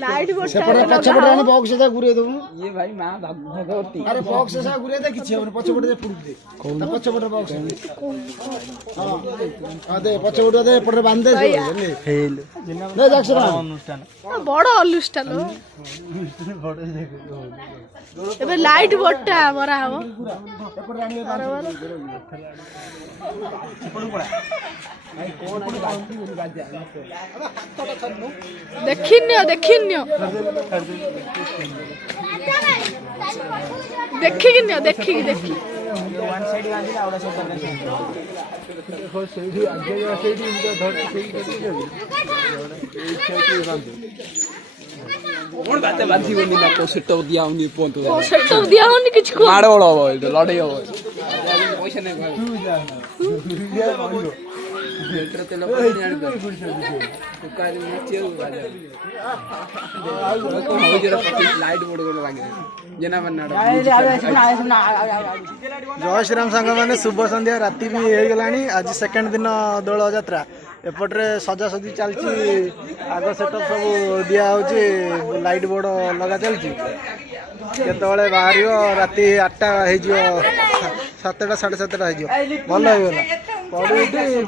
Light पछपटे box से घुरे दबु ये भाई मां भगवती अरे बॉक्स से घुरे दे किछि हम पछपटे पुडुदे पछपटे बॉक्स हां दे पछपटे दे पड़े बांध दे फेल ले जाक्सरा अनुष्ठान बड़ अनुष्ठान एबे लाइट बट्टा मरा हबो देखिन्यो देखिन्यो देखिन्यो देखि देखि वन साइड गांधी आवडा सब देखो सेठी आगे सेठी इनका धर सेठी कोन बाते बाथी बनी ना सेट दिया उनी पोंतो सेट दिया होनी किछ को माड़ बड़ हो लड़ाई हो पैसा नहीं फिल्टर तेल पानी आड़ दो कुकारी नीचे बाजा को हो जरा लाइट बोर्ड को लागे जना बनना जय श्रीराम सांग माने शुभ संध्या राति भी हो गलानी आज सेकंड दिन दोल यात्रा एपटे सजासजी चलची आग सेटअप सब दिया होची लाइट बोर्ड लगा चलची केतबेले बाहर राति 8टा हो 7टा 7:30 हो भल हो गला पड़ी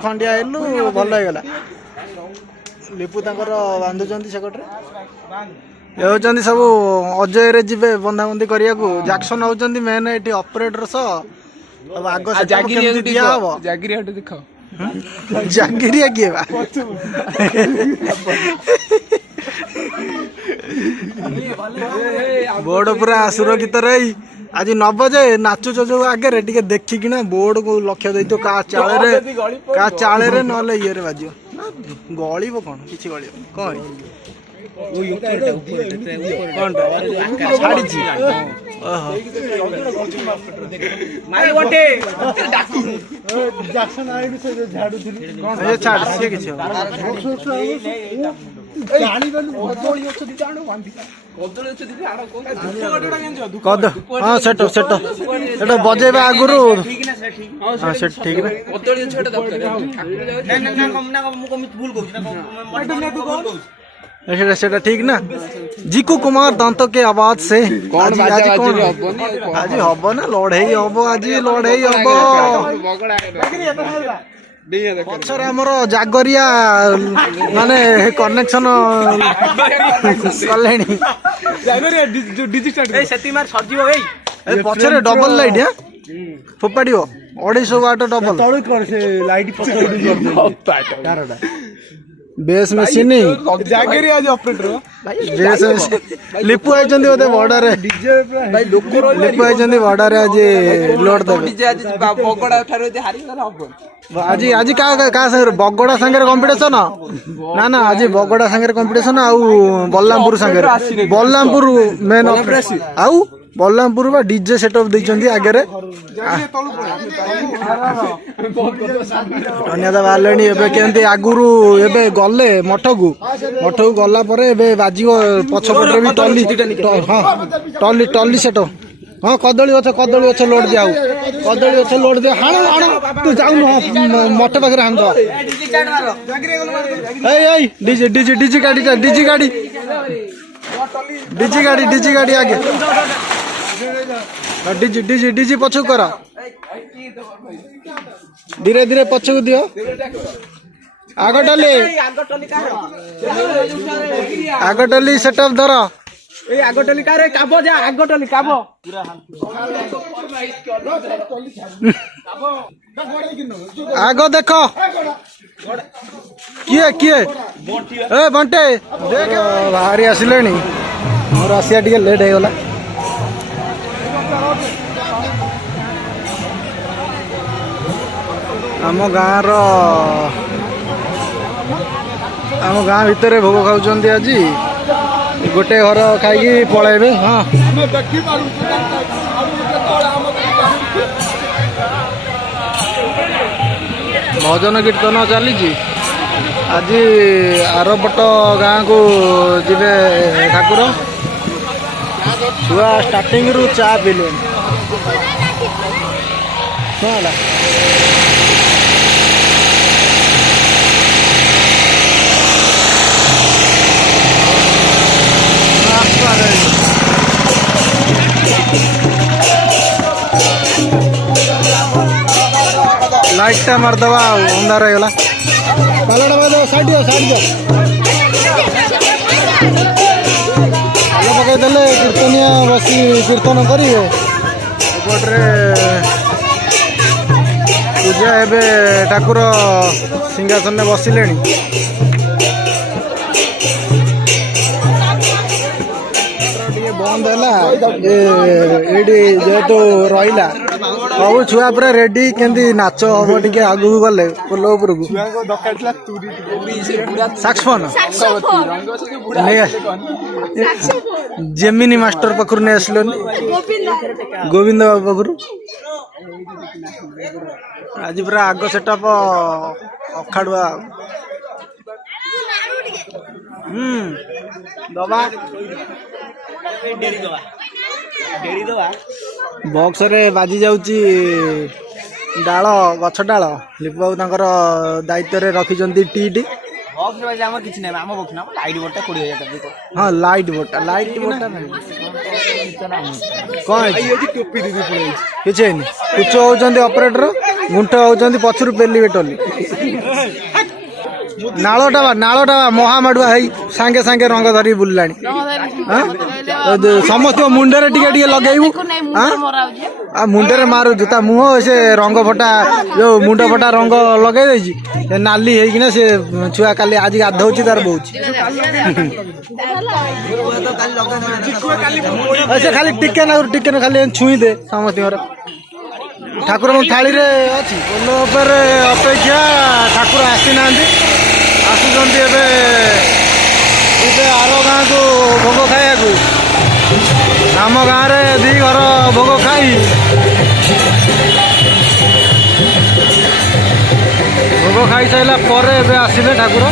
खंडिया हेलु भल हो गला लिपु तांकर बांधुचंती सेकटरे ये होचंती सब अजय रे जिबे बंधाबंधी करिया को जैक्सन होचंती मेन एटी ऑपरेटर स अब आग सेटअप केमती दिया हबो जागिरी हट दिखाओ जागिरिया किए बा बोर्ड पूरा सुरक्षित रही आज न बजे नाचुच जो आगे टे देखिकिना बोर्ड को लक्ष्य दे का चाले रे नले ये रे बाजियो गलिब कौन किसी गलिब कौन छाड़ी हाँ सेट सेट एटा बजेबा आगुरु हाँ सेट ठीक ना सेटा ठीक ना जीकू कुमार दांतो के आवाज से कौन आज हब ना लड़े हब आज लड़े हब पछरे हमर जागरिया माने कनेक्शन कलेनी जागरिया डिजिटल ए सेति मार सरजिबो एई पछरे डबल लाइट है फोपाडियो 250 वाट डबल तळु कर से लाइट पछरे बेस मशीन जागरिया आज ऑपरेटर बेस लिपु आइचंदी ओते बॉर्डर रे भाई लोक लिपु आइचंदी बॉर्डर रे आज लोड दे डीजे आज बगड़ा ठारो जे हारि गला हबो आज आज का संगे बगड़ा संगे कंपटीशन ना ना आज बगड़ा संगे कंपटीशन आउ बल्लामपुर संगे बल्लामपुर मेन ऑपरेशन आउ बल्लामपुर बा डीजे सेटअप दैचंदी आगे रे धन्यवाद बालेनी एबे केंती आगुरु एबे गले मठकु गला परे एबे बाजियो पछपटरे भी हां टली सेटअप हाँ कदली गछ लोड दिया कदली गछ लोड दिया हाण हाण तू जाऊन मठ पाखे हाण दो डीजे डीजे डीजे गाड़ी डीजे गाड़ी आगे डीजे डीजे डीजे पछू कर धीरे धीरे पछू दियो आगटली सेटअप धर ए आगटली का रे काबो जा आगटली काबो आग देख किए किए ए बंटे देख बाहरी आसिले मोर आसिया टिके लेट हो गला आम गाँ भितर भोग खाऊं आज गोटे घर खाई पलैबे हाँ भजन कीर्तन चली आज आरपट गाँ को जीवे ठाकुर छुआ स्टार्टिंग रु चा पीले लाइट टा मारदवा अंधार होगा पालटा मारदवा साइड पकईदे कीर्तनिया बसी कीर्तन करेंगे एपटे पूजा एवं ठाकुर सिंहासन में बसिले बंद है जेहेतु रहा सब छुआ पूरा रेडी केंदी नाच हम टे आगू गले पोल उपरकू साक्सफोन जेमिनी मास्टर पाखर नहीं आसल गोविंद बाबू पाखर आज पूरा आग सेटअप अखाड़ुआ दबा बॉक्स रे बाजी जाउची डाल गछ डाल लिपू बाबू तांकर दायित्व रे रखिचंती टीटी बॉक्स बाजी हम किछ नै हम बॉक्स ना लाइट बोर्ड 20000 टका हां लाइट बोर्ड कोन टोपी दीदी पड़े किछ नै कुछ होचंती ऑपरेटर गुंठ होचंती पछरु पेली बेटली नालटा महामाडुआ है सांगे सांगे रंग धरी बुलानी समस्त मुंडे टे लगेबू मुंडे मारू ता मुह से रंग फटा जो मुंड फटा रंग लगे नाली होना से छुआ काली आज गाधौ तार बहुत से खाली टिके ना खाली छुई दे समस्त ठाकुर थाली रे अच्छी पोल अपेक्षा ठाकुर आसी ना आसुचंती आर गाँ को भोग खाया आम गाँव रे दी घर भोग खाई भोग खाई सारा पर आसवे ठाकुर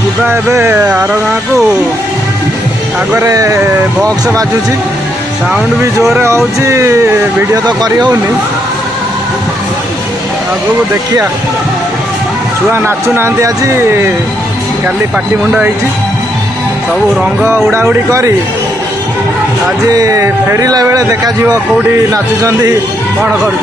जीवा आर गाँ को आगरे बॉक्स बाजुची साउंड भी जोर होची वीडियो तो करी होनी आगु देखिया छुआ नाचु ना आज काली पाटी मुंड होती सब रंग उड़ा उड़ी करी आज फेरिला बेले देखा कौटी नाचुंती कौन कर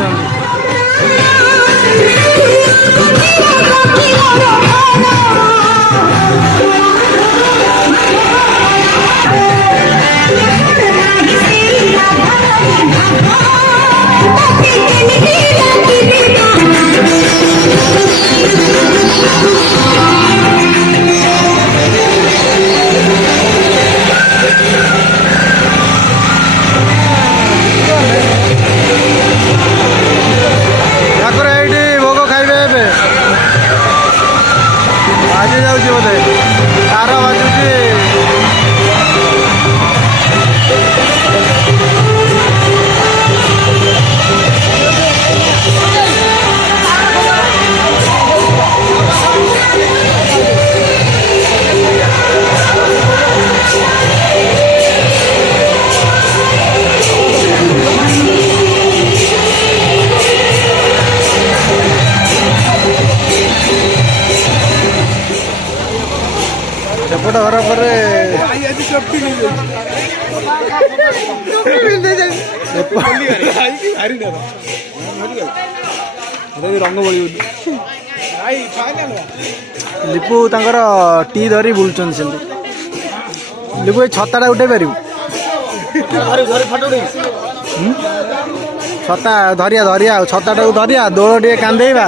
बाजी जाऊँ बोधे तार बाजुची सेपट घर पर रंग बड़ी लिपू तांकर टी धरी बुलुचन से लिपू छताटा उठे पार छता धरिया धरिया छताटा धरिया दोल टे कांदेवा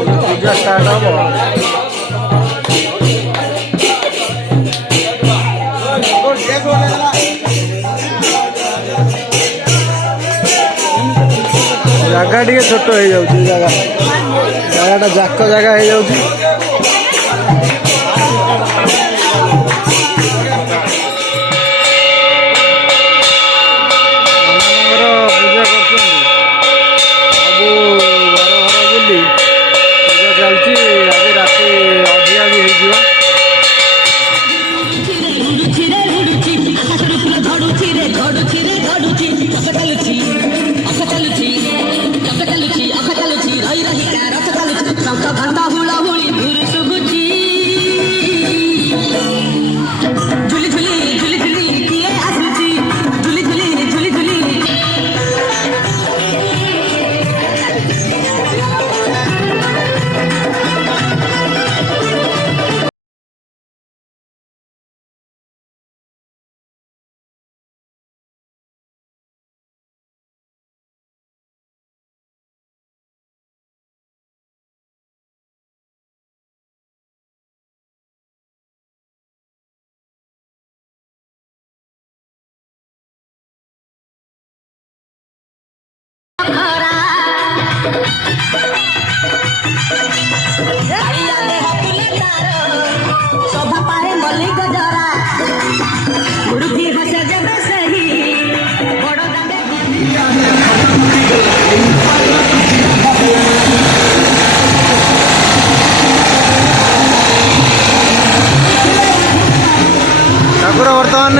ପୂଜା ଷ୍ଟାର୍ଟ ହବ। ଜାଗା ଟିକେ ଛୋଟ ହେଇଯାଉଛି, ଜାଗାଟା ଯାକ ଜାଗା ହେଇଯାଉଛି। ପୂଜା କରୁଛନ୍ତି ସବୁ ଘର ଘର ବୁଲି ପୂଜା ଚାଲିଛି। ଆଜି ରାତି ଅଧିକା ବି ହେଇଯିବ। ଠାକୁର ବର୍ତ୍ତମାନ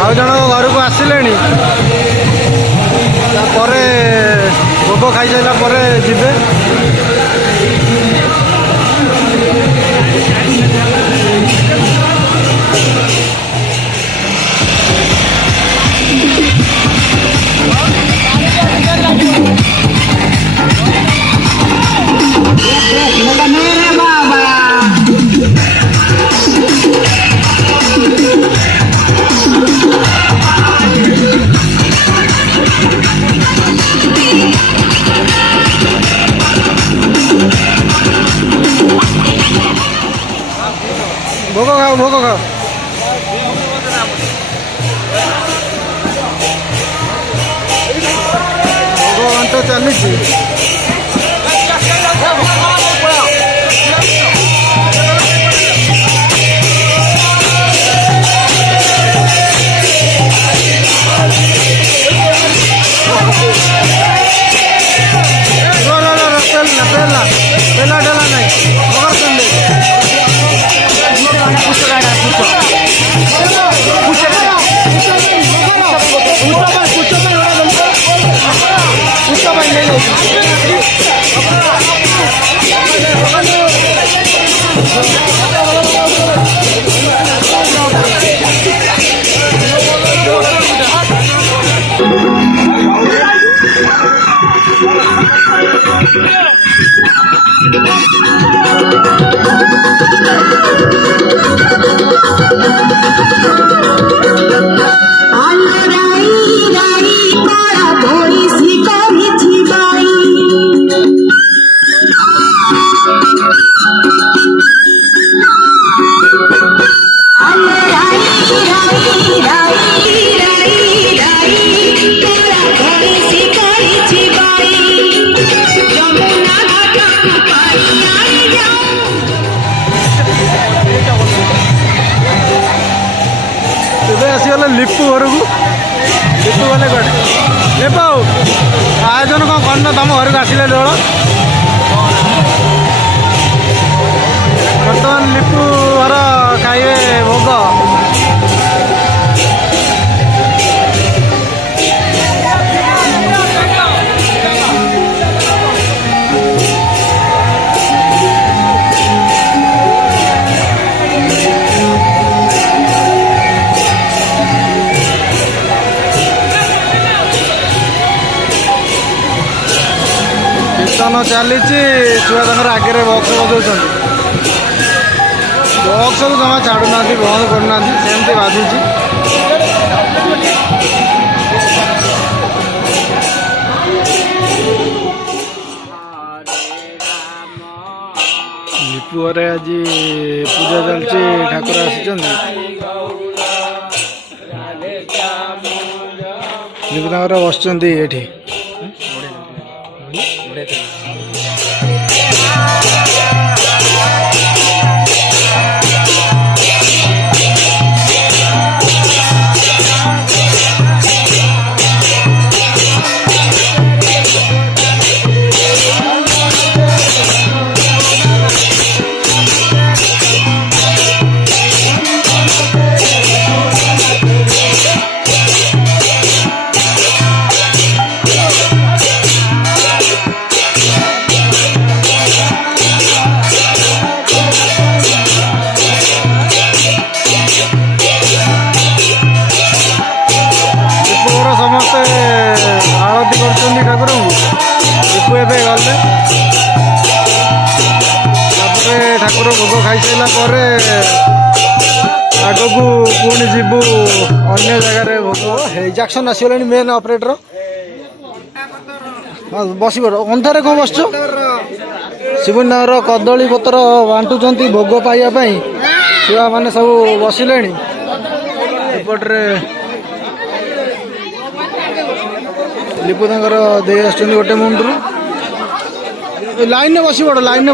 ଆଉ ଜଣଙ୍କ ଘରକୁ ଆସିଲେଣି। ତାପରେ ଭୋଗ ଖାଇସାରିଲା ପରେ ଯିବେ। ভোগ খাও, ভোগ খাও। ভোগ ঘন্টা চালিছি। পেলা ঢেলা নাই মকর সন্দেহ লিপু ঘরକୁ লিপু ଗଲେ କୁଆଡ଼େ ଲେପ ଆୟୋଜନ କ'ଣ କରିନ ତମ ଘରକୁ ଆସିଲେ ଦୋଳ ବର୍ତ୍ତମାନ ଲିପୁ ଘର ଖାଇବେ ଭୋଗ କୀର୍ତ୍ତନ ଚାଲିଛି ଛୁଆ ତାଙ୍କର ଆଗରେ ବକ୍ସ ବଜାଉଛନ୍ତି ବକ୍ସକୁ ଜମା ଛାଡ଼ୁନାହାନ୍ତି ବନ୍ଦ କରୁନାହାନ୍ତି ସେମିତି ବାଜୁଛି पुअरे आज पूजा चलती ठाकुर आसी बस ये समस्ते आरती कर ठाकुर दीपू एवं गले ठाकुर भोग खाई सारा आग को पुणी जीवु अन्य जगार भोग जैक्शन आसगला मेन ऑपरेटर हाँ बस अंधारे कौन बस शिवुन कदली पत्र बांटुंट भोग पाइबापी छुआ मैंने सब बसिले एपटे लिपु दे गोटे मुंडू लाइन में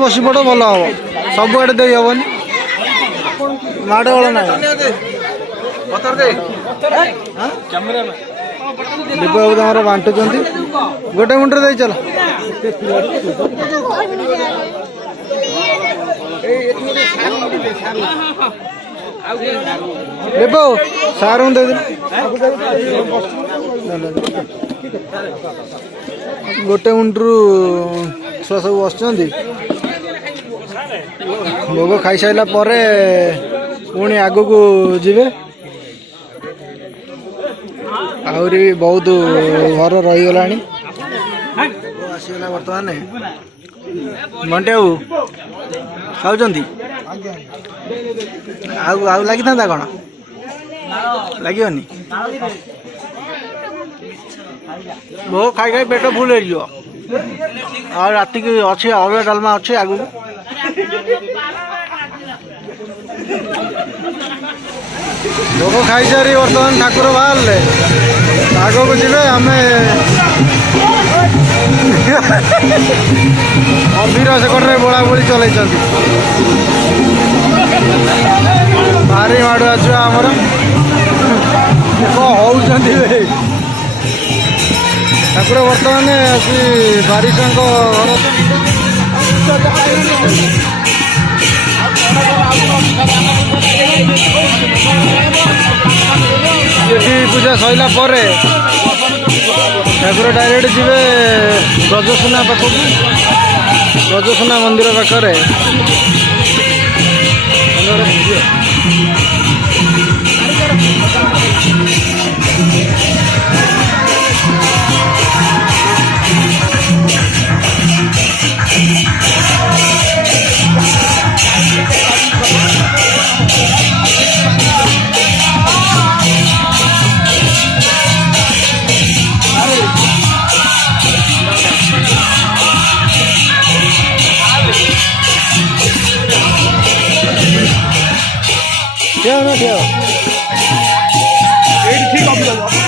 बस पड़ भल हम सब आड़े दे हेन माड़ बल ना लिपु बाबू बांटुंट गोटे मुंडे दे चल लिपु सार दे गोटे मुंडू छुआ सब बस भोग खाई सारा पुणी आग को जीवे आहरी बहुत घर रहीगला आसगला बर्तमान मंटे बाबू खाऊँ आउ लगी था कौन लगे भोग खाई खाई पेट फुल हो राति की अच्छे अरुआ डालमा अच्छे आगू भोग खाई सारी बर्तमान ठाकुर बाहर आग को जी आम अभीर सेकंड बोला बोली चल भारी माड़ुआ छुआ आमर कौन हो ठाकुर बर्तमान आसी बारिशा घर पूजा सैला ठाकुर डायरेक्ट जीवे गजसुना पाखक गजसुना मंदिर पाखे ठीक अभी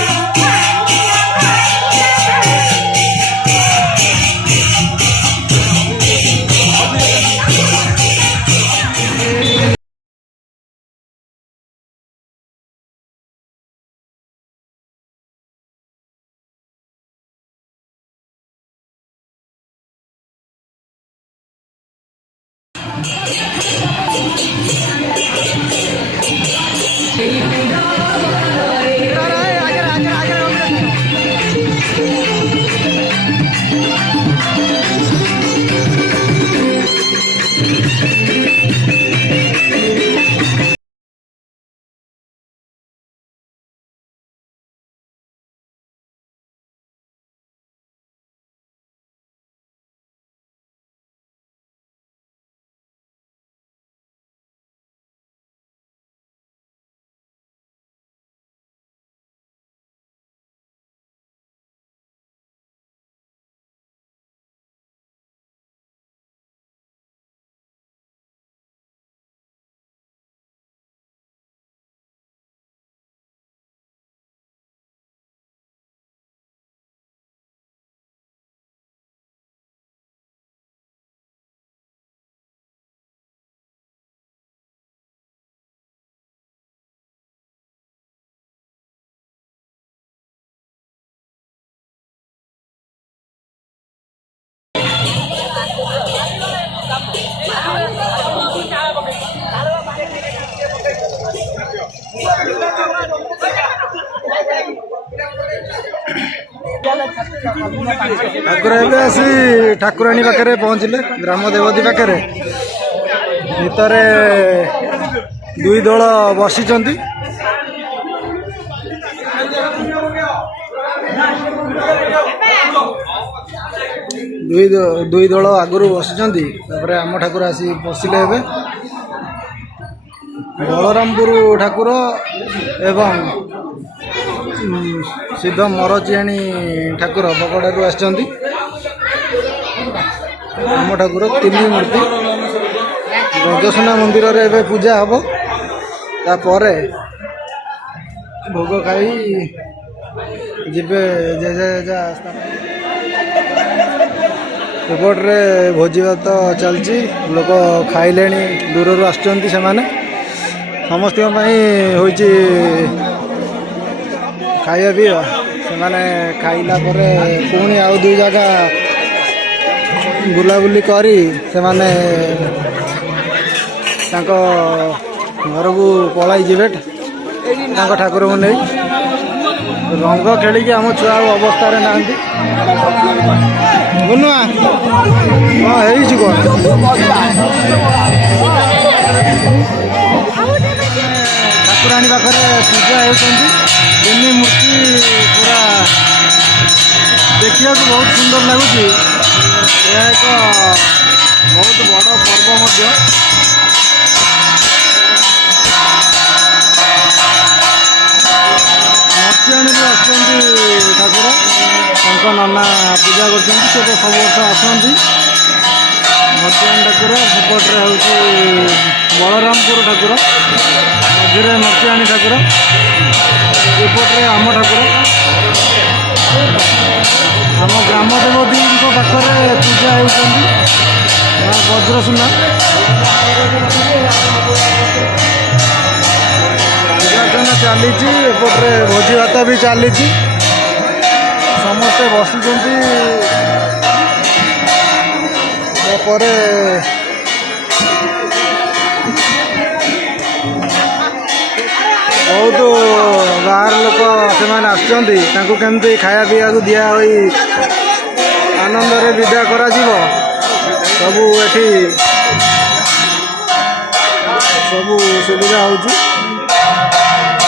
ଠାକୁର ଏବେ ଆସି ଠାକୁରାଣୀ ପାଖରେ ପହଞ୍ଚିଲେ ଗ୍ରାମ ଦେବତୀ ପାଖରେ। ଭିତରେ ଦୁଇ ଦଳ ବସିଛନ୍ତି। ଦୁଇ ଦଳ ଆଗରୁ ବସିଛନ୍ତି। ତାପରେ ଆମ ଠାକୁର ଆସି ବସିଲେ। ଏବେ ବଳରାମପୁର ଠାକୁର ଏବଂ ସିଦ୍ଧ ମରଚିଆଣୀ ଠାକୁର ବଗଡ଼ାରୁ ଆସିଛନ୍ତି। ଆମ ଠାକୁର ତିନି ମୂର୍ତ୍ତି ଗଜସୁନା ମନ୍ଦିରରେ ଏବେ ପୂଜା ହେବ। ତାପରେ ଭୋଗ ଖାଇ ଯିବେ ଯେଝା ସ୍ଥାନ। ଏପଟରେ ଭୋଜି ଭାତ ଚାଲିଛି। ଲୋକ ଖାଇଲେଣି, ଦୂରରୁ ଆସୁଛନ୍ତି ସେମାନେ। ସମସ୍ତଙ୍କ ପାଇଁ ହୋଇଛି ଖାଇବା ପିଇବା। ସେମାନେ ଖାଇଲା ପରେ ପୁଣି ଆଉ ଦୁଇ ଜାଗା ବୁଲାବୁଲି କରି ସେମାନେ ତାଙ୍କ ଘରକୁ ପଳାଇ ଯିବେ ତାଙ୍କ ଠାକୁରଙ୍କୁ ନେଇ। ରଙ୍ଗ ଖେଳିକି ଆମ ଛୁଆ ଆଉ ଅବସ୍ଥାରେ ନାହାନ୍ତି। ବୁନୁଆ କ'ଣ ହେଇଛି କ'ଣ? ଠାକୁରାଣୀ ପାଖରେ ପୂଜା ହେଉଛନ୍ତି। ତିନି ମୂର୍ତ୍ତି ପୁରା ଦେଖିବାକୁ ବହୁତ ସୁନ୍ଦର ଲାଗୁଛି। ଏହା ଏକ ବହୁତ ବଡ଼ ପର୍ବ ମଧ୍ୟ। ମର୍ଚିଆଣୀରୁ ଆସୁଛନ୍ତି ଠାକୁର, ତାଙ୍କ ନନା ପୂଜା କରୁଛନ୍ତି। ସେ ତ ସବୁ ବର୍ଷ ଆସନ୍ତି। ମର୍ଚିଆଣୀ ଠାକୁର ସେପଟରେ ହେଉଛି ବଳରାମପୁର ଠାକୁର, ମଝିରେ ମର୍ଚିଆଣୀ ଠାକୁର, ଏପଟରେ ଆମ ଠାକୁର। ଆମ ଗ୍ରାମ ଦେବତୀଙ୍କ ପାଖରେ ପୂଜା ହେଉଛନ୍ତି ବଜ୍ରସୁନା। ପୂଜାର୍ଚ୍ଚନା ଚାଲିଛି। ଏପଟରେ ଭୋଜି ଭାତ ବି ଚାଲିଛି। ସମସ୍ତେ ବସିଛନ୍ତି। ତାପରେ ବହୁତ ବାହାର ଲୋକ ସେମାନେ ଆସୁଛନ୍ତି। ତାଙ୍କୁ କେମିତି ଖାଇବା ପିଇବାକୁ ଦିଆ ହୋଇ ଆନନ୍ଦରେ ବିଦା କରାଯିବ, ସବୁ ଏଠି ସବୁ ସୁବିଧା ହେଉଛି,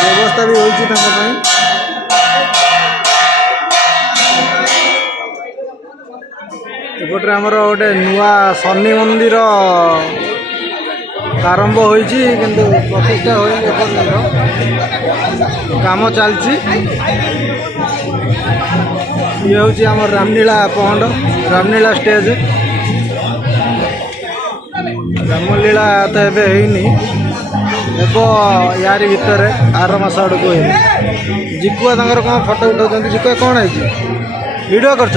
ବ୍ୟବସ୍ଥା ବି ହେଉଛି ତାଙ୍କ ପାଇଁ। ଏପଟରେ ଆମର ଗୋଟେ ନୂଆ ଶନି ମନ୍ଦିର ଆରମ୍ଭ ହୋଇଛି, କିନ୍ତୁ ପ୍ରତିଷ୍ଠା ହୋଇନି ଏପର୍ଯ୍ୟନ୍ତ। କାମ ଚାଲିଛି। ଇଏ ହେଉଛି ଆମର ରାମନୀଳା ପହଣ୍ଡ, ରାମନୀଳା ଷ୍ଟେଜ୍। ରାମଲୀଳା ତ ଏବେ ହେଇନି, ହେବ ୟାରି ଭିତରେ ଆର ମାସ ଆଡ଼କୁ ହେଇନି। ଜିକୁଆ ତାଙ୍କର କ'ଣ ଫଟୋ ଉଠାଉଛନ୍ତି। ଜିକୁଆ କ'ଣ ହେଇଛି? ଭିଡ଼ିଓ କରୁଛ,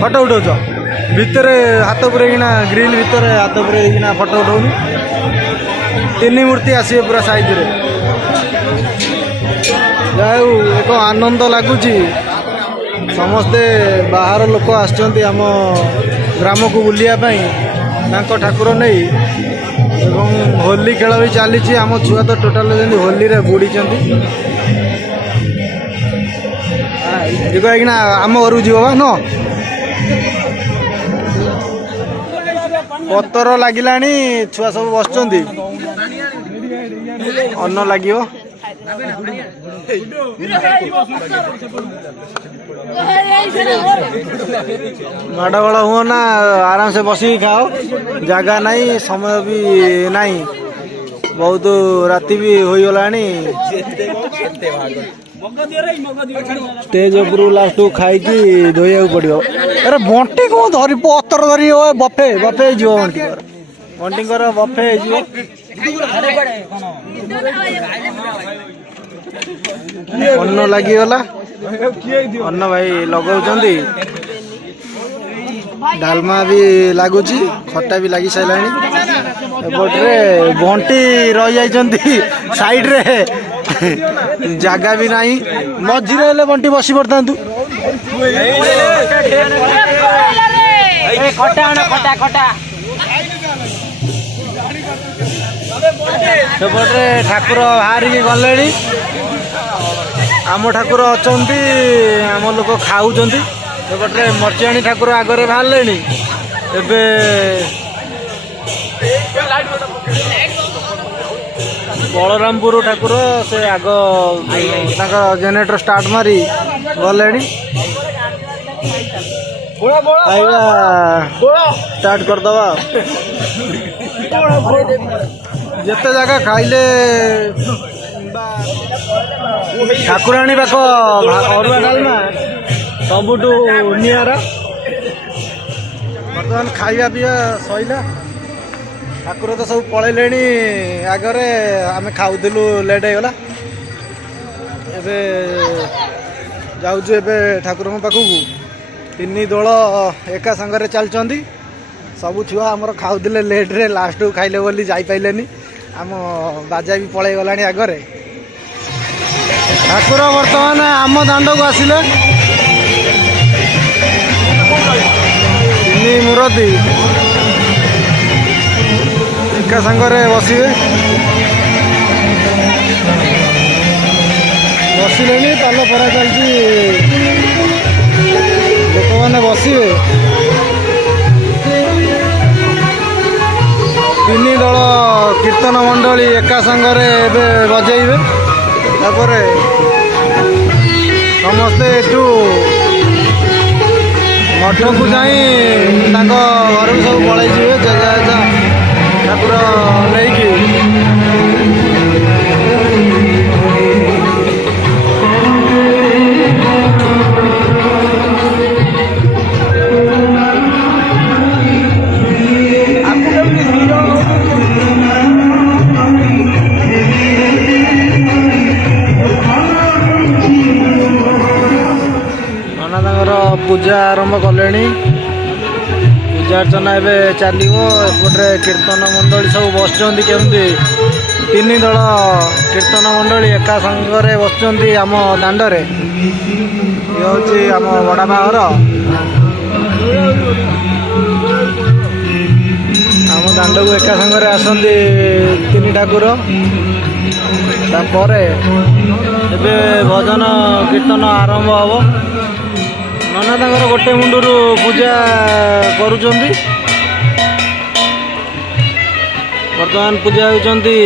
ଫଟୋ ଉଠାଉଛ? ଭିତରେ ହାତ ପୁରେଇକିନା, ଗ୍ରିଲ୍ ଭିତରେ ହାତ ପୁରେଇକିନା ଫଟୋ ଉଠାଉନି। ତିନି ମୂର୍ତ୍ତି ଆସିବେ ପୁରା ସାଇଜ୍ରେ। ଯାହା ହେଉ ଏକ ଆନନ୍ଦ ଲାଗୁଛି। ସମସ୍ତେ ବାହାର ଲୋକ ଆସିଛନ୍ତି ଆମ ଗ୍ରାମକୁ ବୁଲିବା ପାଇଁ ତାଙ୍କ ଠାକୁର ନେଇ। ଏବଂ ହୋଲି ଖେଳ ବି ଚାଲିଛି। ଆମ ଛୁଆ ତ ଟୋଟାଲ୍ ଯେମିତି ହୋଲିରେ ବୁଡ଼ିଛନ୍ତି। ଯିବ ହେଇକିନା ଆମ ଘରକୁ ଯିବ ବା ନୁହଁ? ପତର ଲାଗିଲାଣି, ଛୁଆ ସବୁ ବସୁଛନ୍ତି। ଅନ୍ନ ଲାଗିବ। ମାଡ଼ଗୋଳ ହୁଅ ନା, ଆରାମସେ ବସିକି ଖାଅ। ଜାଗା ନାହିଁ, ସମୟ ବି ନାହିଁ, ବହୁତ ରାତି ବି ହୋଇଗଲାଣି। ଷ୍ଟେଜ୍ ଉପରୁ ଲାଷ୍ଟକୁ ଖାଇକି ଧୋଇବାକୁ ପଡ଼ିବ। ଆରେ ବଣ୍ଟି କ'ଣ ଧରି ପତର ଧରି ବଫେ ବଫେ ହେଇଯିବ। ବଣ୍ଟିଙ୍କର ବଫେ ହେଇଯିବ। ଅନ୍ନ ଲାଗିଗଲା। ଅନ୍ନ ଭାଇ ଲଗାଉଛନ୍ତି। ଡାଲମା ବି ଲାଗୁଛି, ଖଟା ବି ଲାଗି ସାରିଲାଣି। ଏପଟରେ ବଣ୍ଟି ରହିଯାଇଛନ୍ତି ସାଇଡ଼ରେ, ଜାଗା ବି ନାହିଁ। ମଝିରେ ହେଲେ ବଣ୍ଟି ବସି ପଡ଼ିଥାନ୍ତୁ। ସେପଟରେ ଠାକୁର ବାହାରିକି ଗଲେଣି। आम ठाकुर अछंती आम लोक खाऊंती एपटे मर्चियाणी ठाकुर आगरे बाहर एबे बलरामपुर ठाकुर से आग जेनेटर स्टार्ट मारी गले खाଇବା स्टार्ट करदवा जिते जगह खाइले ठाकुराणी पाख अरुआ डालमा सबुठू निआरा बर्तमान खाଇବା पिया सैला ठाकुर तो सब पलैले आगरे आम खाऊलु लेट होगला एबे जाऊँ एबे ठाकुर पाखक तीन दल एका संगे चलती सबू छुआ आमर खाऊले लेट्रे लास्ट खाइले बोली जापारे आम बाजा भी पलि गला आगरे ठाकुर बर्तमान आम दांड को आसिले तीन मुरती एका संगे बसवे बसिले पाल परा चलती लोक मैंने बसवे तीन दल कीर्तन मंडली एका संगे बजेबे तापर समस्ते एठू मठ को जाई घर को सब पलि जेजा ठाकुर नहीं पूजा आरंभ कले पूजा अर्चना एवं चलो एपटे कीर्तन मंडली सब बस केमती तीन दल कीर्तन मंडली एका संगे बस आम दांडे ये हूँ आम बड़ा बाहर आम दांड को एका संगे आसती तीन ठाकुर तापर एबे भजन कीर्तन आरंभ हम नना तांकर गोटे मुंडर पूजा करुचंदी वर्तमान पूजा होती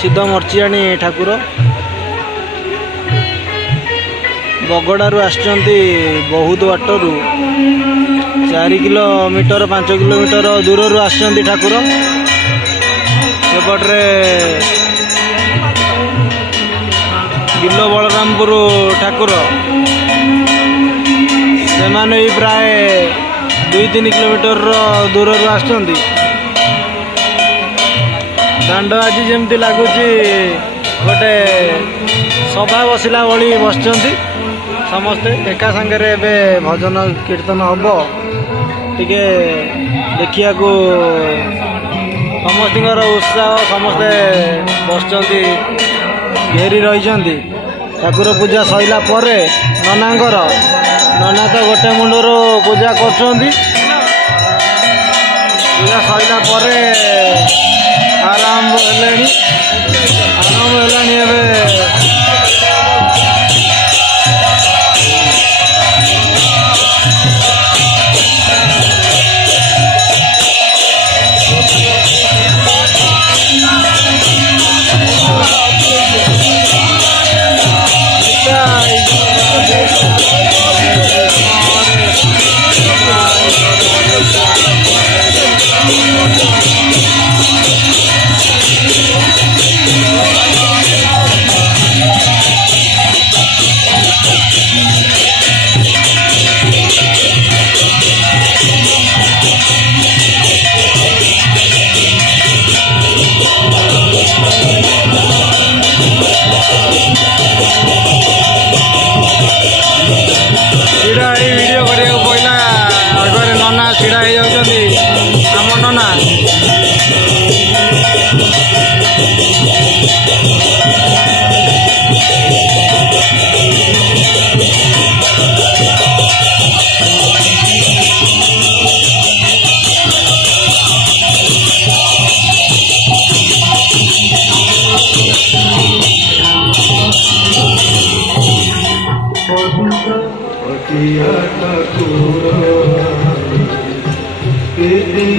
सिद्ध मर्चियाणी ठाकुर बगड़ारू आसचंती बहुत बाटरू 4 किलोमीटर 5 किलोमीटर दूर आसचंती ठाकुर सेपटे बिल बलरामपुर ठाकुर से माने भी प्राय 2-3 किलोमीटर दूर आसचंती दांड आज जमती लगुच गोटे सभा बसला भली बसचंती समस्ते एका संगे भजन कीर्तन हम टिके देखिया समस्तर उत्साह समस्ते बसचंती घेरी रही ठाकुर पूजा सैला पर ननांगर नना तो गोटे मुंडर पूजा करछंती पूजा सैला पर आरंभ हेलानी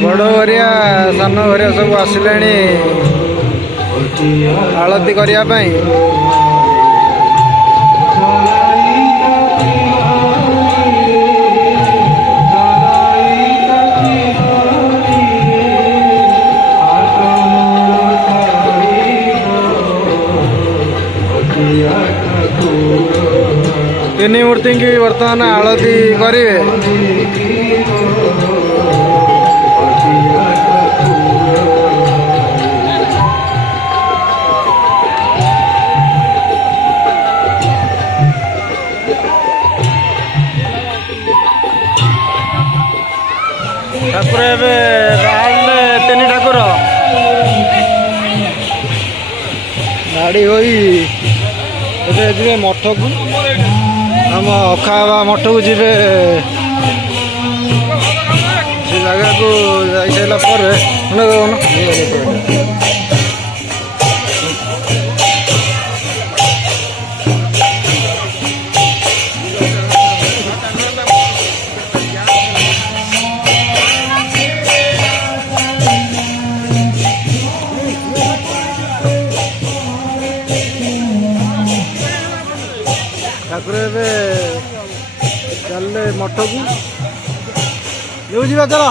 ବଡ଼ ଘରିଆ ସାନ ଘରିଆ ସବୁ ଆସିଲେଣି ଆଳତି କରିବା ପାଇଁ। ତିନି ମୂର୍ତ୍ତିଙ୍କି ବର୍ତ୍ତମାନ ଆଳତି କରିବେ। ଠାକୁର ଏବେ ବାହାରିଲେ ତିନି ଠାକୁର ଗାଡ଼ି ହୋଇ ଏବେ ଯିବେ ମଠକୁ, ଆମ ଅଖାବା ମଠକୁ ଯିବେ। ସେ ଜାଗାକୁ ଯାଇସାରିଲା ପରେ ଠାକୁର ଏବେ ଚାଲିଲେ ମଠକୁ। ଯିବା ଚାଲ।